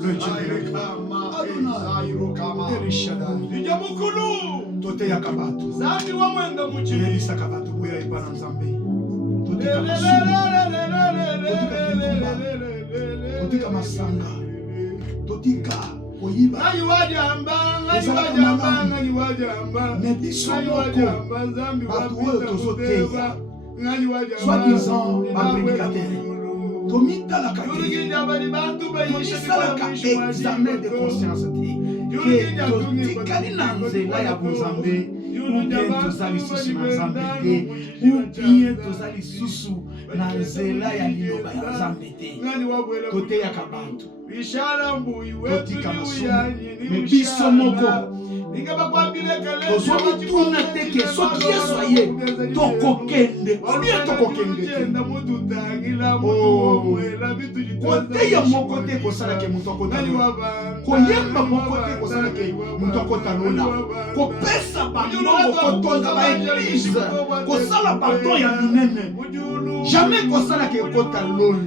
Le Dieu de Adonai, El Shaddai, Tote Yakabatu, Elisa Kabatu, Buya Ipana Nzambe, Totika Masumba, Totika Masanga, Totika Oyiba, Nebiso Moko, Batuo Tozoteya, soi-disant ma prédicateur. Tomita la kaki, tomisa la kaki, examen de conscience te. Que totikali na nzela ya bozambe, ou bien tozali susu na nzambe te, ou bien tozali susu na nzela ya liloba ya nzambe te. Tote ya kabantu, totika masumu, me biso moko. Tozwami tuna teke soki Yesu aye tokokende obien tokokende kote ya moko te kosala ke mutu akota lola koyemba moko te kosala ke mutu akota lola kopesa bambongo kotonga baeglise kosala pardon ya minene jamais kosala ke ekota lola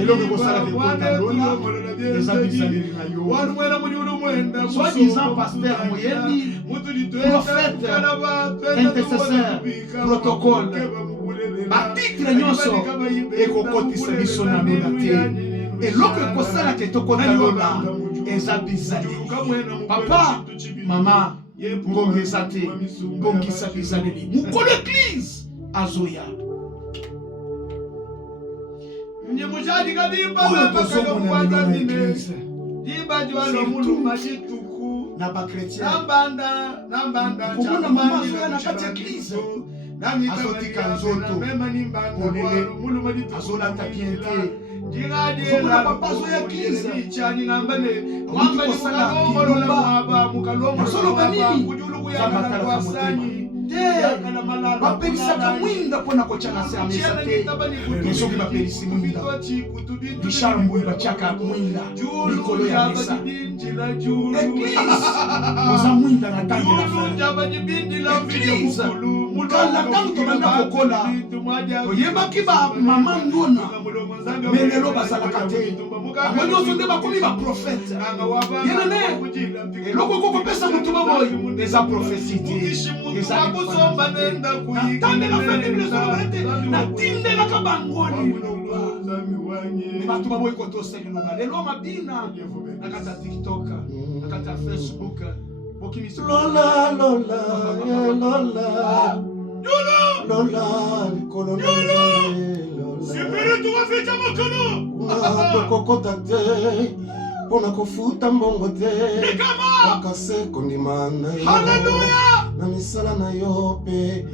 eloko kosala ke ekota lola eza bisaleli na yo soi-disant pasteur moyebi prophète intercesseur protocole batitre nyonso ekokotisa biso na lola te eloko ekosala ke tokota lola eza bizaleli papa mama ngonga eza te ngongisa bizaleli mokolo eglise azoya oyo tozomona lelo na eglise na bakretien komona mama azoya na kati ya eglise azotika nzoto polele azolata bien te komona papa azoya eglise akuti kosala kiloba azoloba nini zambatalaka motema te bapelisaka mwinda mpona kotya na se ya mesa te me soki bapelisi mwinda richard mbui batiaka mwinda likolo ya mesa eglise oza mwinda na ntango na eglise kala ntango tobanda kokola toyebaki bamama ndona me lelo bazalaka te bango nyonso nde bakomi baprofete yenene eloko kokopesa motu baboyi eza profesi te natandela fendeblezoaete natindelaka bango liloba me bato baboyi kotosa liloba lelo mabina na kati ya tiktok na kati ya facebook bokimisi lola lola lola lola likolo sipiritu wafita mokolo tokokota te mpona kofuta mbongo te akase kondima na yo na misala na yo pe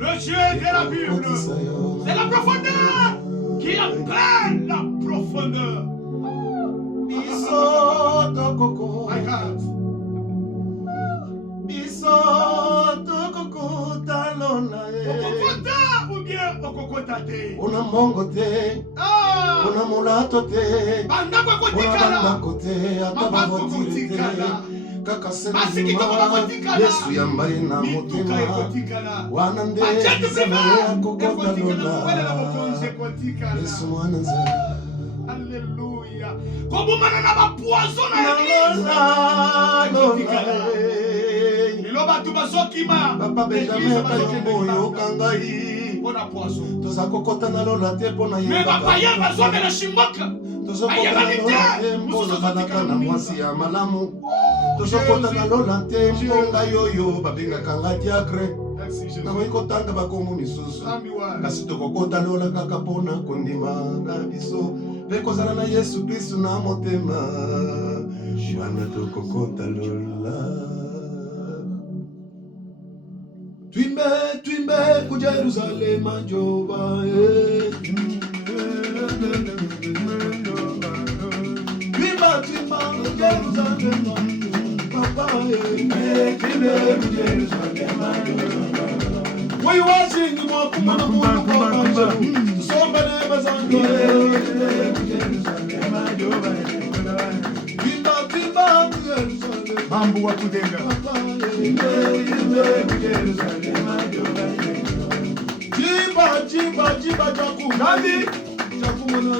okotisa yo c'est la profondeur qui appelle la profondeur biso tokoko biso tokokota lona okokota ou bien okokota te ona mbongo te ona mulato te bandako te ata bavotire te kaka selima Yesu yambaye na motema wana nde nzambe akokota lola Yesu mwana nzambe Alléluia kobumana na bapoison na eglise loba tu bazokima papa Benjamin Kayombo yokangai pona poison toza kokota na lola te pona yeba me papa yeba zomela shimboka tozokota na lola te mpona balaka na mwasi ya malamu tozokota na lola te mponga yoyo babengaka nga diacre nakoki kotanga bakombo misusu kasi tokokota lola kaka mpona kondima na biso mpe kozala na Yesu Kristu na motema wana tokokota lola Twimbe, twimbe, ku Jerusalema Jehova Twimba, twimba, ku Jerusalema Papa Twimbe, twimbe, ku Jerusalema Jehova We watching you walk from the moon Somebody was on the Jerusalema Jehova Twimba, twimba, ku Jerusalema Mambo wa kudenga Jiba jaku nani jaku mwana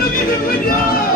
Look at the video!